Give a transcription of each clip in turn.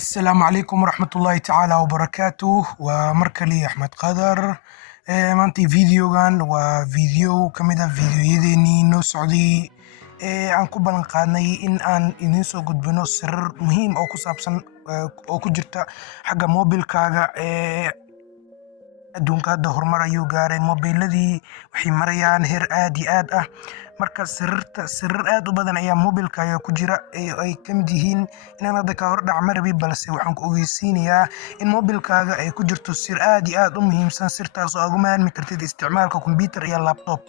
السلام عليكم ورحمة الله تعالى وبركاته ومركلي أحمد قادر maanta videogan waa video ka mid ah videoyadeenii noo socday aan ku ballan qaadnay in aan idiin soo gudbino sirar muhiim oo ku saabsan oo ku jirta xagga mobilkaaga adduunka hadda horumar ayuu gaaray mobiladii waxay marayaan heer aad iyo aad ah marka sirar aad u badan ayaa mobilkaaga ku jira ay ka mid yihiin inaan hadda ka hor dhac marabi balse waxaan ku ogeysiinayaa in mobilkaaga ay ku jirto sir aad iyo aad u muhiimsan sirtaas oo ugu maarmi kartid isticmaalka computer iyo laptop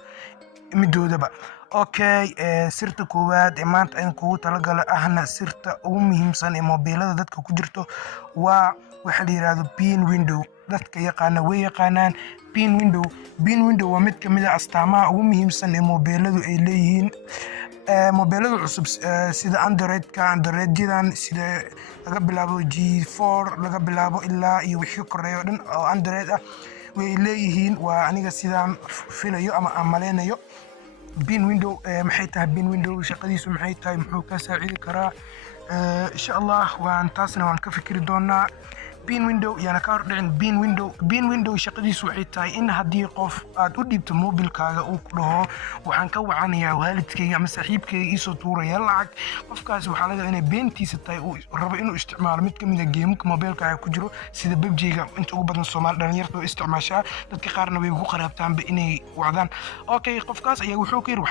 midoodaba okay sirta koowaad ee maanta aan kugu talagalay ahna sirta ugu muhiimsan ee mobilada dadka ku jirto waa waxa la yiraahdo pin window dadka yaqaana way yaqaanaan pin window waa mid ka mid ah astaamaha ugu muhiimsan ee mobiladu ay leeyihiin mobilada cusub sida androidyadan sida laga bilaabo G4 laga bilaabo ilaa iyo wixii koreeyo dhan oo android ah way leeyihiin waa aniga sidaan filayo ama aan maleynayo pin window maxay tahay pin window shaqadiisu maxay tahay muxuu ka saacidi karaa insha Allah taasna waan ka fikiri doonaa pin window yana ka hor dhicin pin window shaqadiisu waxay tahay in haddii qof aad u dhiibto mobilkaaga uu ku dhaho waxaan ka wacanayaa waalidkayga ama saaxiibkayga iisoo tuuraya lacag qofkaasi waxaa laga inay beentiisa tahay uu rabo inuu isticmaalo mid ka mid ah geemka mobilkaaga ku jiro sida PUBG-ga inta ugu badan Soomaali dhalinyarada oo isticmaashaa dadka qaarna way ku qaraabtaanba inay wacdaan okay qofkaas ayaa wuxuu ka yiri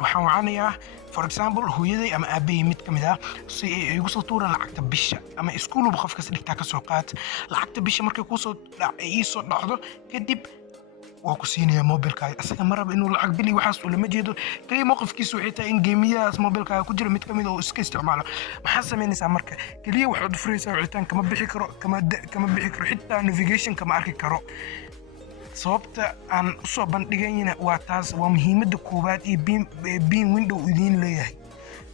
waxaan wacanayaa for example hooyaday ama aabbahay mid ka mid ah si ay igu soo tuuraan lacagta bisha ama iskuulba qofkaas dhigtaa ka soo qaat lacagta bisha markay ku soo dhacdo kadib waa ku siinaya mobilkaaga asaga ma rabo inuu lacag bili waxaas uu lama jeedo kaliya mowqifkiisu waxay tahay in geemiyahaas mobilkaaga ku jira mid ka mid ah oo iska isticmaalo maxaa samaynaysaa marka kaliya waxaad furaysaa wicitaan kama bixi karo xitaa navigation kama arki karo sababta aan u soo bandhigayna waa taas waa muhiimadda koowaad ee pin window idiin leeyahay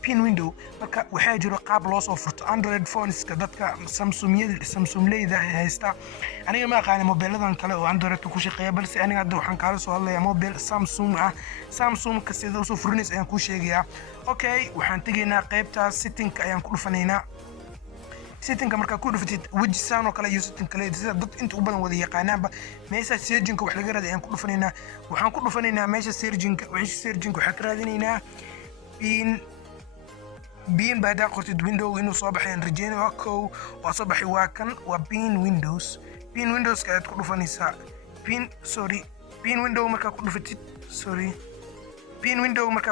pin window marka waxaa jiro qaab loo soo furto android phoneska dadka samsumleyda haysta aniga ma aqaan mobiladan kale oo android ku shaqeeya balse aniga hadda waxaan kala soo hadlayaa mobil samsung ka sida u soo furinaysa ayaan ku sheegayaa okay waxaan tegaynaa qaybtaas setting ayaan ku dhufanaynaa setting marka ku dhufatid wajisaan oo kale iyo setting kale sida dad inta u badan wada yaqaanaanba meesha searching wax laga raadiyay aan ku dhufanaynaa waxaan ku dhufanaynaa meesha searching waxa ka raadinaynaa pin baada qortid window inuu soo baxay rajayna waa kow waa soo baxay waa kan waa pin windows ka aad ku dhufanaysaa pin window marka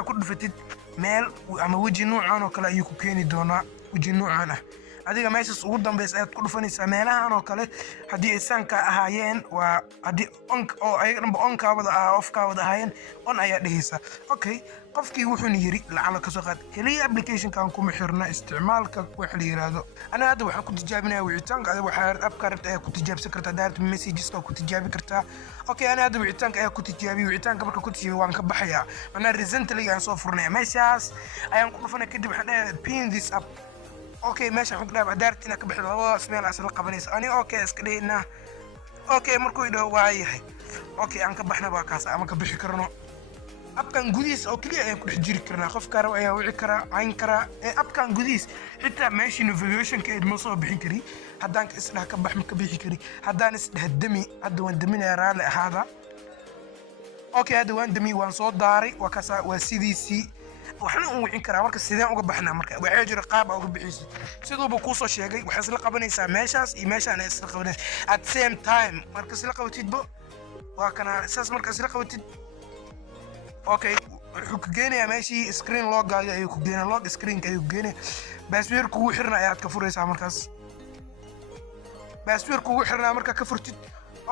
ku dhufatid meel ama waji noocan oo kale ayuu ku keeni doonaa waji noocan ah adiga meeshaas ugu dambeys aad ku dhufanaysaa meelahan oo kale haddii aysan ka ahaayeen waa haddii on oo ay dhanba on ka wada ah off ka wada ahaayeen on ayaa dhigaysa okay qofkii wuxuuna yiri lacala ka soo qaad kaliya application-kan kuma xirna isticmaalka wax la yiraahdo ana hadda waxaan ku tijaabinayaa wicitaanka adiga waxaa app karabta ayaa ku tijaabsan kartaa direct messages-ka ku tijaabi kartaa okay ana hadda wicitaanka ayaa ku tijaabiyo wicitaanka marka ku tijaabiyo waan ka baxayaa ana recently aan soo furnay meeshaas ayaan ku dhufanay kadib waxaan dhahay pin this app okay meesha xog dhaab adaarti ina ka bixin labadaas meel asla qabanaysa ani okay iska dhigna okay markuu idho waayahay okay aan ka baxna waa kaas ama ka bixi karno abkan gudiis oo kaliya ayaan ku dhex jiri karnaa qofka rabo ayaa wici karaa cayn karaa abkan gudiis xitaa meeshii navigation-ka ma soo bixin kari haddaan isdhaha ka bax ma ka bixi kari haddaan isdhaha dami hadda waan daminayaa raalli ahaada okay hadda waan dami waan soo daaray waa kaas waa sidiisii waxaan u wicin karaa marka sideen uga baxnaa marka waxay jira qaab uga bixisay sidooba ku soo sheegay waxa isla qabanaysaa meeshaas iyo meeshaan isla qabanaysaa at same time marka isla qabatidba waa kana saas marka isla qabatid okay wuxuu ku geenayaa meeshii screen logaaga ayuu ku geenayaa log screen-ka ayuu geenayaa password kugu xirna ayaad ka furaysaa markaas password kugu xirna marka ka furtid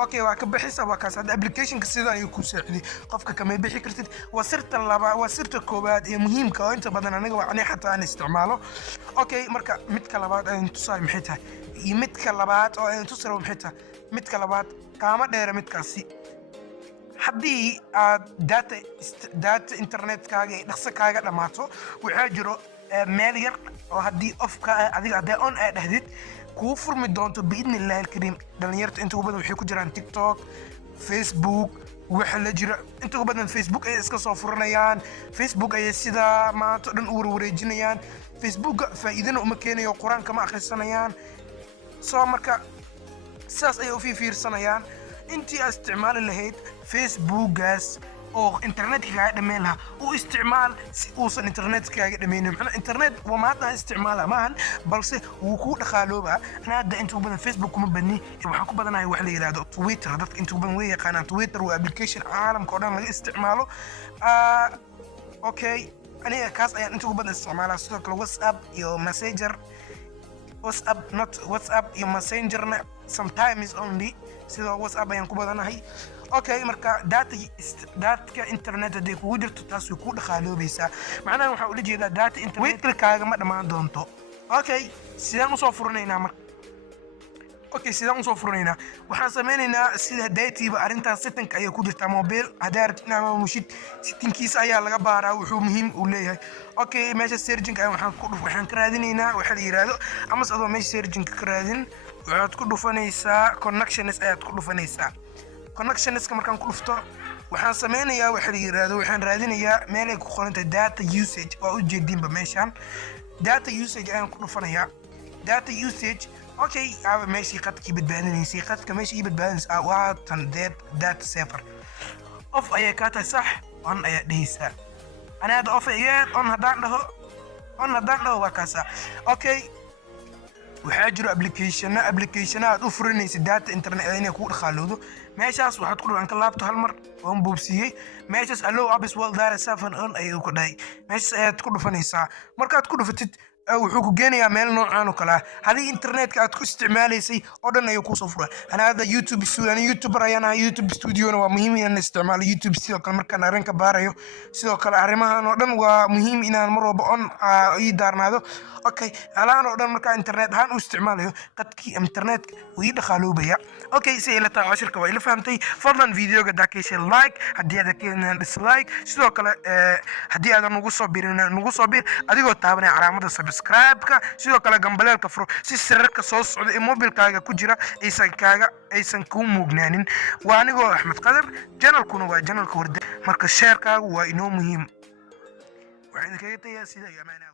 okay waa ka bixisa waa kaas hada application-ka sida ay ku saaciday qofka kama bixi kartid waa sirta koobaad ee muhiimka oo inta badan aniga waa xataa aan isticmaalo okay marka midka labaad aan tusay maxay tahay iyo midka labaad oo aan tusay maxay tahay midka labaad qaama dheer midkaasi haddii aad data internet-kaaga ee dhaqso kaaga dhamaato waxaa jiro meel yar oo haddii off-ka adiga hadii on aad dhahdid kuu furmi doonto biidni illaahi alkariim dhalinyarta inta ugu badan waxay ku jiraan TikTok, Facebook, waxa la jira inta ugu badan Facebook ay iska soo furanayaan Facebook ay sida maanta dhan u wareejinayaan Facebook faa'iidana uma keenayo quraanka ma akhrisanayaan soo marka saas ay u fiirsanayaan intii isticmaali lahayd Facebookaas oo internetka kaaga dhameyn lahaa u isticmaal si uusan internetka kaaga dhameynin maxaa internet wama hadda isticmaala maahan balse wuu ku dhaqaalooba ana hadda inta ugu badan Facebook kuma badni waxaan ku badanahay wax la yiraahdo Twitter dadka inta ugu badan way yaqaanaan Twitter waa application caalamka oo dhan laga isticmaalo okay aniga kaas ayaan inta ugu badan isticmaalaa sidoo kale WhatsApp iyo Messenger WhatsApp iyo Messengerna sometimes only sidoo WhatsApp ayaan ku badanahay okay marka data internet hadii kugu jirto taas way ku dhaqaaloobaysaa macnaheedu waxa ula jeedaa data internet kaaga ma dhamaan doonto okay sidaan u soo furanaynaa marka waxaan sameynaynaa sida data arintaas setting ayaa ku jirta mobile hadaa ama mushid settingkiisa ayaa laga baaraa wuxuu muhiim u leeyahay okay meesha searching waxaan ka raadinaynaa waxa la yiraahdo ama sidoo meesha searching ka raadin waxaad ku dhufanaysaa connections ayaad ku dhufanaysaa connectionska markaan ku dhufto waxaan sameynayaa waxa la yiraahdo waxaan raadinayaa meel ay ku qoran tahay data usage oo u jeedinba meeshan data usage ayaan ku dhufanayaa data usage okay meeshii qadkii badbaadinaysay qadka meeshii badbaadinaysay waa tan data saver off ayaa ka tahay sax on ayaa dhehaysaa ana hada off ayaa on hadaan dhaho waa kaasa okay waxaa jiro application aad u furinaysa data internet inay ku dhaqaaloodo meeshaas waxaad ku dhawaan ka laabto hal mar oo boobsiyay meeshaas allow apps world data saver on ayuu ku dhahay meeshaas aad ku dhufanaysaa markaad ku dhufatid wuxuu ku geenayaa meel noocaan oo kala hadii internetka aad ku isticmaalaysay oo dhan ayuu ku soo furaa ana hada YouTube studio ana YouTuber ayana YouTube studio waa muhiim in isticmaalo YouTube sidoo kale markaan arrinka baarayo sidoo kale arrimahan oo dhan waa muhiim inaan mar walba on ii daarnaado okay alaan oo dhan markaan internet ahaan u isticmaalayo qadkii internetka wuu dhaqaaloobaya okay si ila taa cashirka waa ila fahamtay fadlan videoga daakaysa like hadii aad keenan dislike sidoo kale hadii aad nagu soo bir adigoo taabanay calaamada subscribe-ka sidoo kale gambaleelka furo si sirarka soo socda ee mobilkaaga ku jira aysan ku muugnaanin waa anigoo Axmed Qadar channelkuna waa channelka warda marka share-kaagu waa inoo muhiim waxaan kaga tagaa sida yamaana